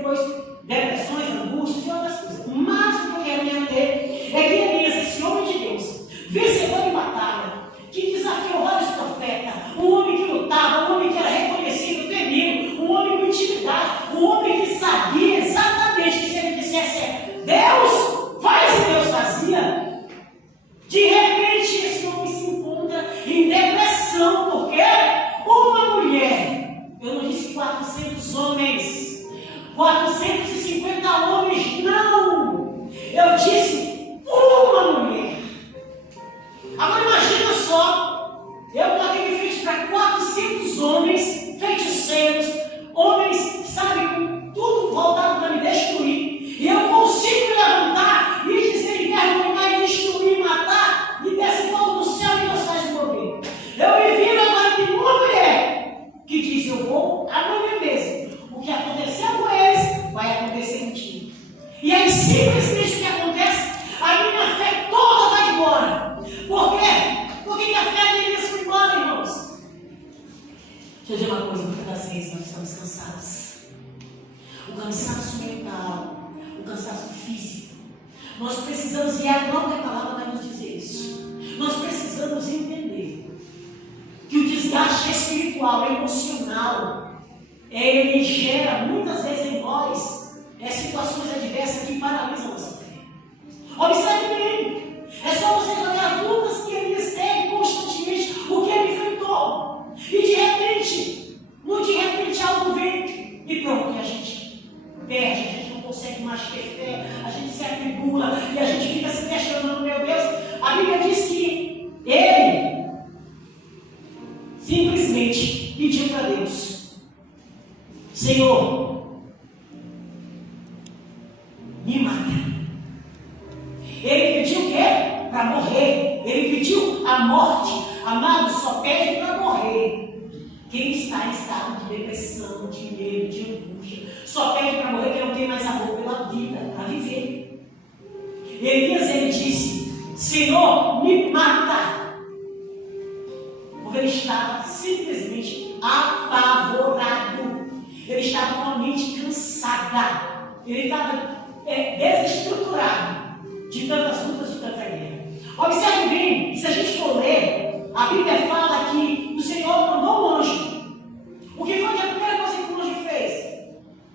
depois depressões, angústias e outras coisas. Mas o que eu quero me ater é que Elias, esse homem de Deus, vencedor de batalha, que desafiou vários profetas, um homem que lutava, um homem que era reconhecido, temido, um homem com intimidade, um homem que sabia exatamente que se ele dissesse Deus faz e Deus fazia. De repente esse homem se encontra em depressão, porque uma mulher, eu não disse 400 homens, 450 homens, não, eu disse uma mulher. Agora imagina só, eu coloquei de frente para 400 homens, feiticeiros, homens, sabe, com tudo voltado para me destruir, e eu consigo me levantar e dizer, envergonhar, e destruir, matar, e descer fogo do céu e Deus faz mover. Eu me viro agora de uma mulher que diz, eu vou amanhã mesmo, o que aconteceu com eles, vai acontecer contigo. E aí simplesmente o que acontece, a minha fé toda vai embora. Por quê? Porque minha fé de Elias foi embora, irmãos. Deixa eu dizer uma coisa, muitas das vezes nós estamos cansados. O cansaço mental, o cansaço físico. Nós precisamos, e a própria palavra vai nos dizer isso. Nós precisamos entender que o desgaste espiritual, emocional, ele gera muitas vezes em nós situações adversas que paralisam a nossa fé. Observe bem. É só você olhar as lutas que Elias teve constantemente, o que ele enfrentou. E de repente algo vem e pronto, e a gente perde, a gente não consegue mais ter fé, a gente se atribula e a gente fica se questionando, meu Deus. A Bíblia diz que ele simplesmente pediu para Deus, Senhor, me mata. Ele pediu o quê? Para morrer. Ele pediu a morte. Amado, só pede para morrer quem está em estado de depressão, de medo, de angústia. Só pede para morrer quem não tem mais amor pela vida, para viver. Elias, ele disse, Senhor, me mata. Porque ele estava simplesmente apavorado. Ele estava com a mente cansada. Ele estava desestruturado de tantas lutas, de tanta guerra. Observe bem, se a gente for ler, a Bíblia fala que o Senhor mandou um anjo. O que foi a primeira coisa que o anjo fez?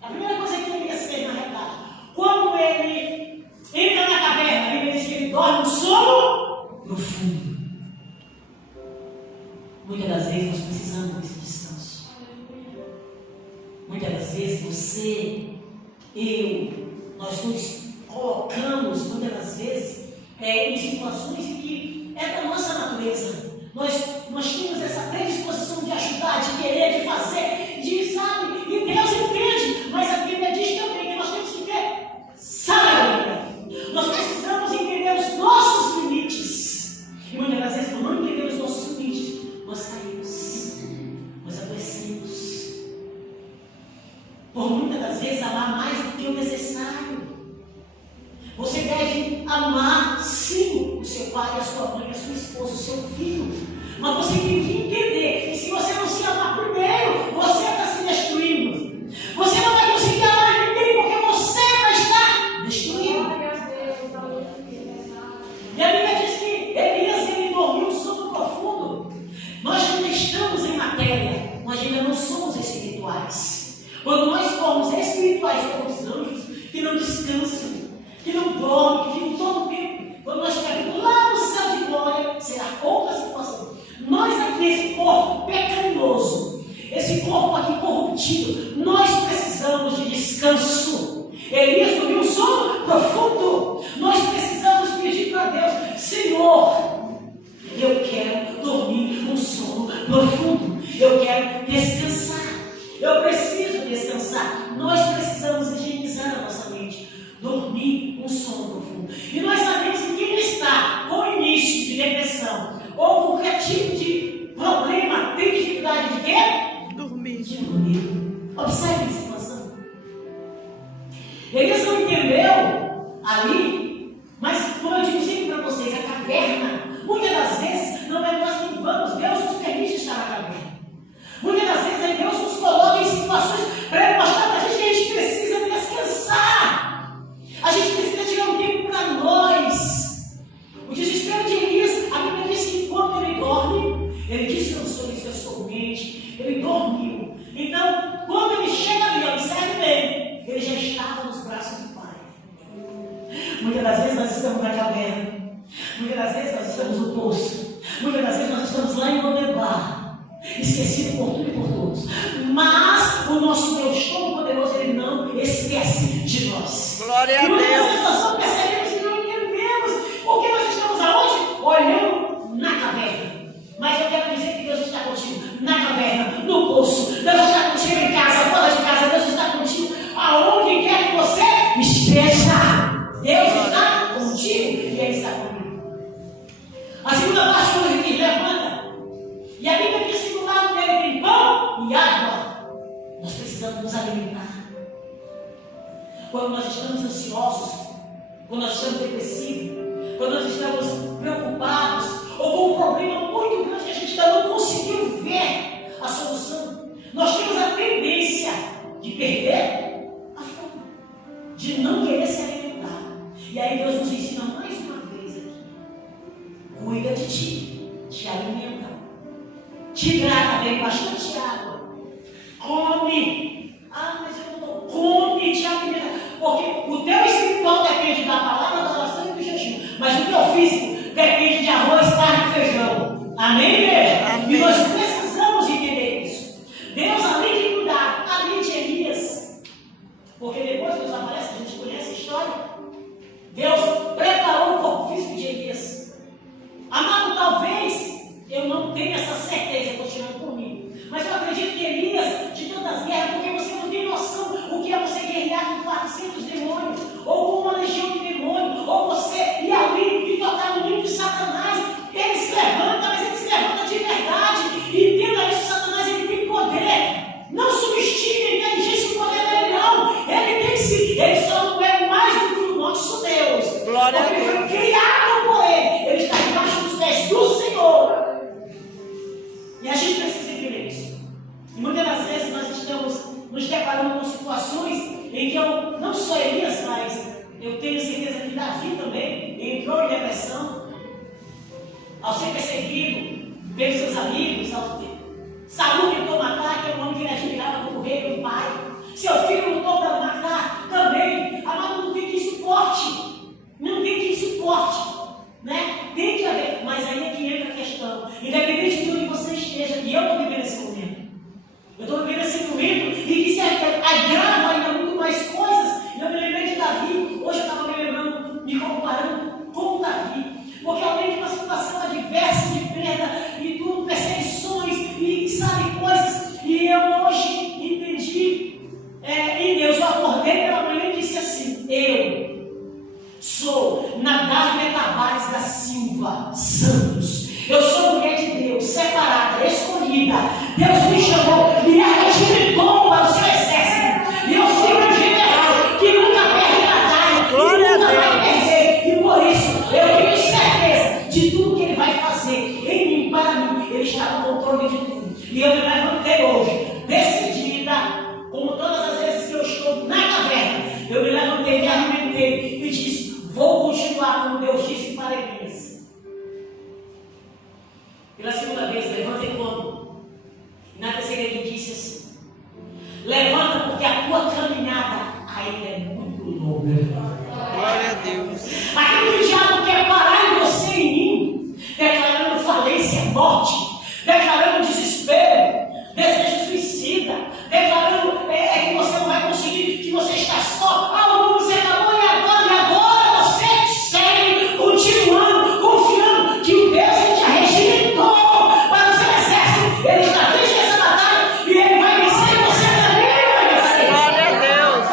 A primeira coisa que Elias fez, na realidade, quando ele entra na caverna, a Bíblia diz que ele dorme no sono profundo. Muitas das vezes nós precisamos desse descanso. Muitas das vezes você, nós nos colocamos muitas das vezes em situações em que é da nossa natureza. Nós temos essa predisposição de ajudar, de querer, de fazer, de sabe, e Deus entende, mas a Bíblia diz também que nós temos que ter sabedoria. Nós precisamos entender os nossos limites. E muitas das vezes, por não entender os nossos limites, nós caímos, nós adoecemos. Por muitas das vezes amar mais do que o necessário. Você deve amar, sim, o seu pai, a sua mãe, a sua esposa, o seu filho. Mas você tem que entender que se você não se amar primeiro, você está se destruindo. Você não vai conseguir amar ninguém porque você vai estar destruindo. E a Bíblia diz que Elias, ele dormiu um sono profundo. Nós ainda estamos em matéria, nós ainda não somos espirituais. Quando nós formos espirituais, somos anjos que não descansam, que não dorme, que ficam todo o tempo. Quando nós estivermos lá no céu de glória, será outra situação. Nós aqui, esse corpo pecaminoso, esse corpo aqui corruptido, nós precisamos de descanso. Elias dormiu um sono profundo. Nós precisamos pedir para Deus, Senhor, eu quero dormir um sono profundo. Eu quero descansar. Eu preciso descansar. Nós precisamos higienizar a nossa mente. Dormir um sono profundo. E nós sabemos que quem está com início de depressão ou com qualquer tipo de problema tem dificuldade de quê? Dormir. De dormir. Observe a situação. Elias não entendeu ali, mas como eu digo sempre para vocês, a caverna, muitas das vezes, não é nós que vamos, Deus nos permite estar na caverna. Muitas das vezes Deus nos coloca em situações para mostrar para a gente que a gente precisa caverna. Muitas das vezes nós estamos no poço. Muitas das vezes nós estamos lá em Lodebar, esquecido por tudo e por todos. Mas o nosso Deus Todo-Poderoso, Ele não esquece de nós. Glória a Deus. E muitas vezes Deus. nós não percebemos e não entendemos porque nós estamos aonde? Olhando na caverna. Mas eu quero dizer que Deus está contigo na caverna, no poço. Deus está contigo em casa, fora de casa. Deus está contigo aonde quer que você esteja. Deus está contigo e Ele está comigo. A segunda parte, quando Ele diz, levanta. E a Bíblia diz que do lado dele tem pão e água. Nós precisamos nos alimentar. Quando nós estamos ansiosos, quando nós estamos depressivos, quando nós estamos preocupados, ou com um problema muito grande que a gente ainda não conseguiu ver a solução, nós temos a tendência de perder a fome, de não querer se alimentar. E aí Deus nos ensina mais uma vez aqui: cuida de ti, te alimenta, te hidrata, bem bastante água, come. Ah, mas eu não come, te alimenta, porque o teu espiritual depende da palavra, da oração e do jejum, mas o teu físico depende de arroz, carne e feijão. Amém, igreja? Amém. E nós precisamos entender isso. Deus, além de cuidar, além de Elias, porque depois Deus aparece, a gente conhece a história. Deus preparou o corpo físico de Elias. Amado, talvez eu não tenha essa certeza, continuando comigo, mas eu acredito que Elias, de tantas guerras, porque você não tem noção o que é você guerrear com 400 demônios, ou com uma legião de demônios, ou você ir ali e tocar no ninho de Satanás. Ele se levanta, mas ele se levanta de verdade. E entenda isso, Satanás, ele tem poder. Não subestime a inteligência e o poder dele, não. Ele tem que seguir, ele só não é mais do que o nosso Deus. Glória a porque ele Deus. foi criado por ele. Ele está debaixo dos pés do Senhor. E a gente precisa entender isso. E muitas das vezes nós estamos nos deparando com situações em que não só Elias, mas eu tenho certeza que Davi também entrou em depressão ao ser perseguido pelos seus amigos. Saul tentou matar, que é um homem que ele admirava como rei, como pai. Seu filho lutou para matar também. Amado, não tem que suporte. Não tem que suporte. Né? Tem que haver. Mas aí é que entra a questão. Independente de onde você esteja, e eu estou vivendo esse momento. Eu estou vivendo esse momento e que se agrava ainda muito mais coisas. E eu me lembrei de Davi. Hoje eu estava me lembrando, me comparando com Davi. Porque além de uma situação adversa, de perda, e tudo, perseguições, e sabe, coisas. E eu hoje entendi em Deus. Eu acordei pela manhã e disse assim: eu sou Nadália Tavares da Silva Santos. Eu sou mulher de Deus, separada, escolhida. Deus me chamou e me regimentou para o seu exército. E eu sou um general que nunca perde batalha, que nunca vai perder. E por isso eu tenho certeza de tudo que Ele vai fazer em mim, para mim. Ele está no controle de tudo. E eu me levantei hoje, decidida, como todas as vezes que eu estou na caverna, eu me levantei, me alimentei e disse: vou continuar como Deus disse para Elias. Pela segunda vez, levanta e come. E na terceira ele disse assim: levanta, porque a tua caminhada ainda é muito longa. Glória a Deus. Aquilo que o diabo quer parar em você e em mim, declarando falência, morte, declarando desespero, desejo suicida, declarando que você não vai conseguir, que você está só. O mundo se acabou e agora você segue, continuando, confiando que o Deus que te regimentou para o seu exército, Ele está fez essa batalha e Ele vai vencer, você também vai vencer. Glória a Deus.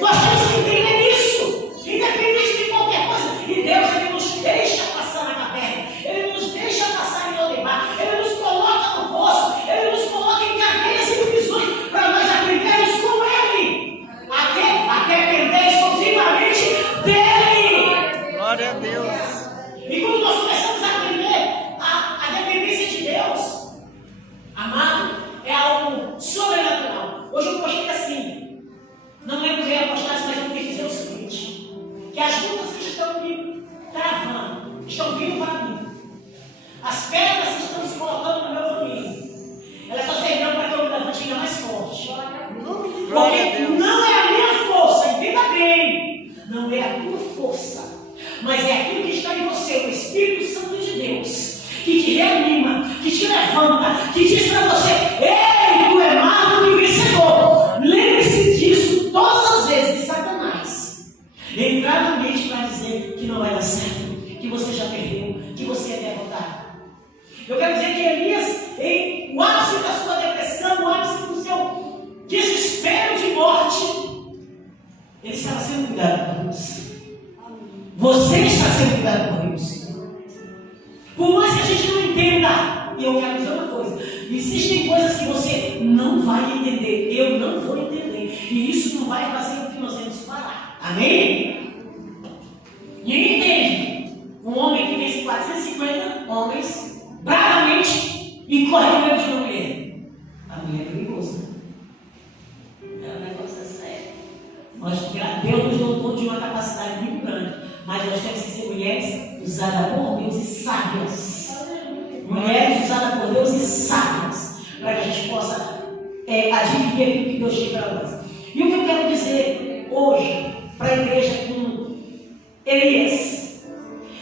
Nós temos que entender isso, independente de qualquer coisa. E Deus, Ele nos deixa passar na caverna, Ele nos deixa passar em Lodebar, Ele nos coloca no poço, Ele nos coloca em cadeias e prisões para nós aprendermos com Ele, a depender exclusivamente dEle. Glória a Deus. E quando nós começamos a aprender a dependência de Deus, amado, é algo sobrenatural. Hoje eu postei assim, não lembro quem postasse, mas eu quis dizer o seguinte: que as lutas que estão me travando, estão vindo para mim, as pedras que estão se colocando no meu caminho, elas só servirão para que eu me levante ainda mais forte. Glória a Porque Deus. não é a minha força, entenda bem, não é a tua força, mas é aquilo que está em você, o Espírito Santo de Deus, que te reanima, que te levanta, que diz para você: ei, tu é mais do que vencedor. Lembre-se disso todas as vezes que Satanás entrar na mente para dizer que não vai dar certo, que você já perdeu, que você é derrotado. Eu quero dizer que Elias, em o ápice da sua depressão, o ápice do seu desespero de morte, ele estava sendo cuidado por Deus. Você está sendo cuidado por Deus. Por mais que a gente não entenda, e eu quero dizer uma coisa: existem coisas que você não vai entender, eu não vou entender, e isso não vai fazer com que nós vamos parar. Amém? Ninguém entende um homem que vence 450 homens bravamente e corre com medo de uma mulher. A mulher é perigosa. É um negócio sério. Deus nos dotou de uma capacidade muito grande, mas nós temos que ser mulheres usadas por Deus e sábias. Mulheres usadas por Deus e sábias, para que a gente possa adquirir aquilo que Deus tem para nós. E o que eu quero dizer hoje para a igreja com Elias?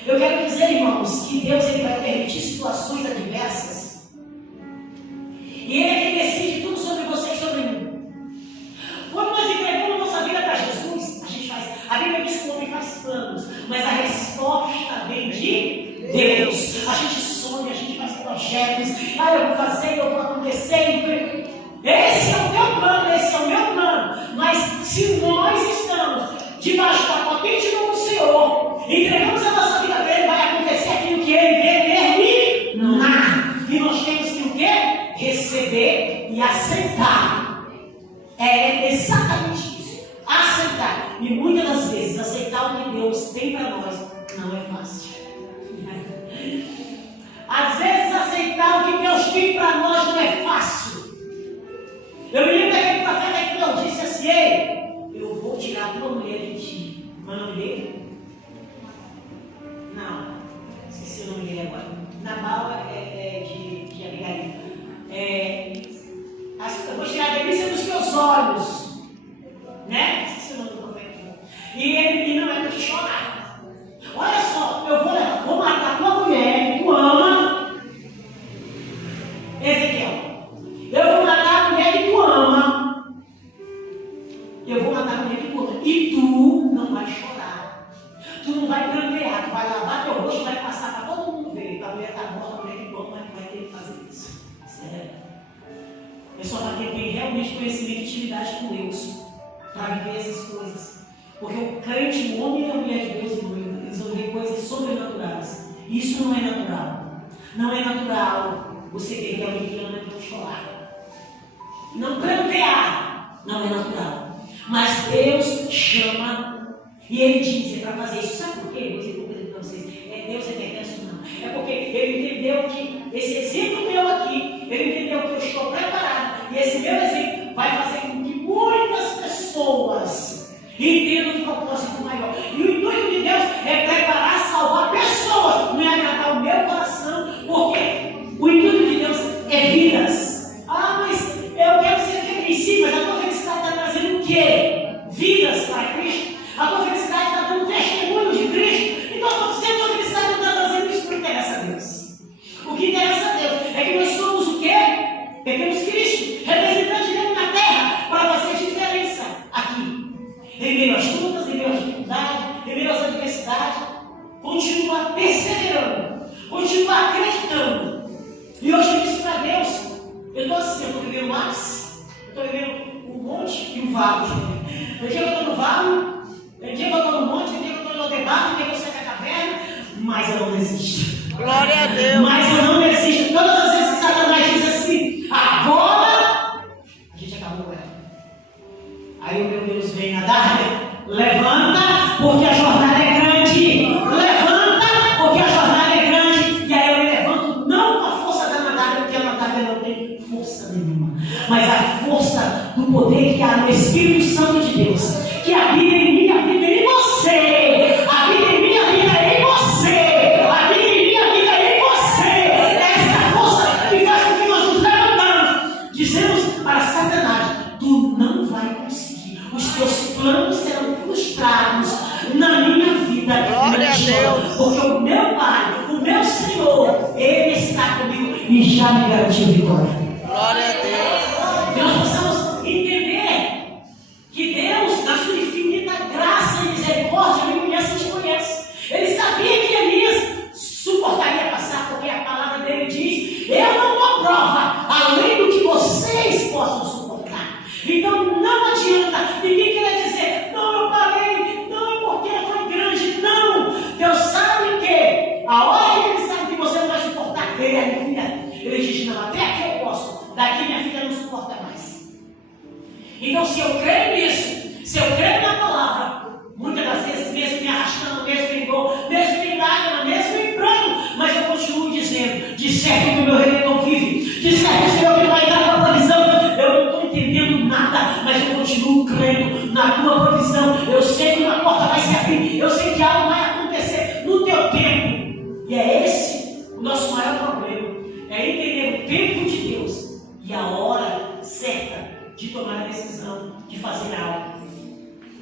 Eu quero dizer, irmãos, que Deus ele vai permitir situações adversas, e Ele é quem decide tudo sobre você e sobre mim. Quando nós entregamos nossa vida para Jesus, a Bíblia diz que o homem faz planos, mas a resposta vem de Deus. A gente sonha, a gente faz projetos, eu vou fazer, eu vou acontecer. Esse é o teu plano, esse é o meu plano. Mas se nós estamos debaixo da potente mão do Senhor, entregamos a nossa vida para Ele, vai acontecer aquilo que Ele determinar. E nós temos que o quê? Receber e aceitar. É exatamente isso. Aceitar. E muitas das vezes aceitar o que Deus tem para nós não é fácil. Às vezes aceitar o que Deus tem para nós não é fácil. Eu me lembro daquele profeta que Deus disse assim: ei, eu vou tirar a tua mulher de ti. Qual é o nome dele? Não, esqueci o nome dele agora. Nabal é de Abigail. Eu vou tirar a delícia dos teus olhos. Né? Esqueci o nome do profeta. E ele não é para te chorar. Olha só, eu vou matar a tua mulher que tu ama. Ezequiel. Eu vou matar a mulher que tu ama. Eu vou matar a mulher que tu ama. E tu não vai chorar. Tu não vai prantear. Tu vai lavar teu rosto e vai passar para todo mundo ver. A mulher está morta, a mulher que tu ama, mas vai ter que fazer isso. Sério. É só para quem tem realmente conhecimento e intimidade com Deus, para viver essas coisas. Porque o crente, o homem e a mulher de Deus, eles vão ver coisas sobrenaturais. Isso não é natural. Não é natural você perder alguém que ama e não chorar. Não prantear. Não é natural. Mas Deus chama e Ele diz: é para fazer isso. Sabe por quê? Deus é perverso, não. É porque Ele entendeu que esse exemplo meu aqui, Ele entendeu que eu estou preparado. E esse meu exemplo vai fazer com que muitas pessoas entendam um propósito maior. E o intuito de Deus é preparar, salvar pessoas, não é agradar o meu coração, porque o intuito de Deus é vidas. Mas eu quero ser feliz. Sim, mas a tua felicidade está trazendo o quê? Vidas para Cristo. A tua felicidade está dando testemunho de Cristo. Então, se a tua felicidade não está trazendo isso, não interessa a Deus. O que interessa a Deus é que nós somos o quê? Pequenos Cristo, representantes dele na terra, para fazer diferença aqui. Em meio às lutas, em meio às dificuldades, em meio às adversidades, continua perseverando, continua acreditando. E hoje eu disse para Deus: eu estou assim, eu estou vivendo o ápice, eu estou vivendo o monte e o vale. Tem dia que eu estou no vale, tem dia que eu estou no monte, tem dia que eu estou no debate, tem dia que eu saio da caverna, mas eu não desisto. Glória a Deus. Mas eu não desisto. Todas as vezes que Satanás diz assim: agora a gente acabou com ela. Aí o meu Deus vem nadar, levanta, porque a jornada é grande. Levanta, porque a jornada é grande. E aí eu me levanto, não com a força da nadada, porque a nadada não tem força nenhuma, mas a força do poder que há no Espírito Santo de Deus, que habita em mim, habita em você, habita em mim, habita em você, habita em mim, habita em você. Essa força que faz com que nós nos levantamos, dizemos para Satanás: tu não vai conseguir, os teus planos serão frustrados na minha vida. Glória a Deus. já me garantiu vitória. Glória a Deus. Que nós possamos entender que Deus, na sua infinita graça e misericórdia, me conhece e te conhece. Ele sabia que Elias suportaria passar, porque a palavra dele diz: eu não dou prova além do que vocês possam suportar. Então não adianta ninguém querer dizer: não, eu parei, não, é porque foi grande. Não, Deus sabe que a hora que ele sabe que você não vai suportar, ele diz: não, até aqui eu posso, daqui minha filha não suporta mais. Então, se eu creio nisso, se eu creio na palavra, muitas das vezes, mesmo me arrastando, mesmo em dor, mesmo em lágrima, mesmo em pranto, mas eu continuo dizendo: de certo que o meu Redentor vive, de certo o Senhor que vai dar a provisão. Eu não estou entendendo nada, mas eu continuo crendo na tua provisão. Eu sei que uma porta vai se abrir, eu sei que algo vai acontecer no teu tempo. E é esse o nosso maior problema, é entender o tempo de Deus e a hora certa de tomar a decisão de fazer algo.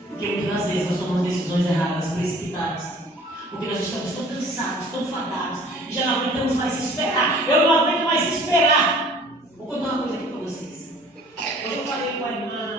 Porque muitas vezes nós tomamos decisões erradas, precipitadas, porque nós estamos tão cansados, tão fadados, e já não aguentamos mais esperar. Eu não aguento mais esperar. Vou contar uma coisa aqui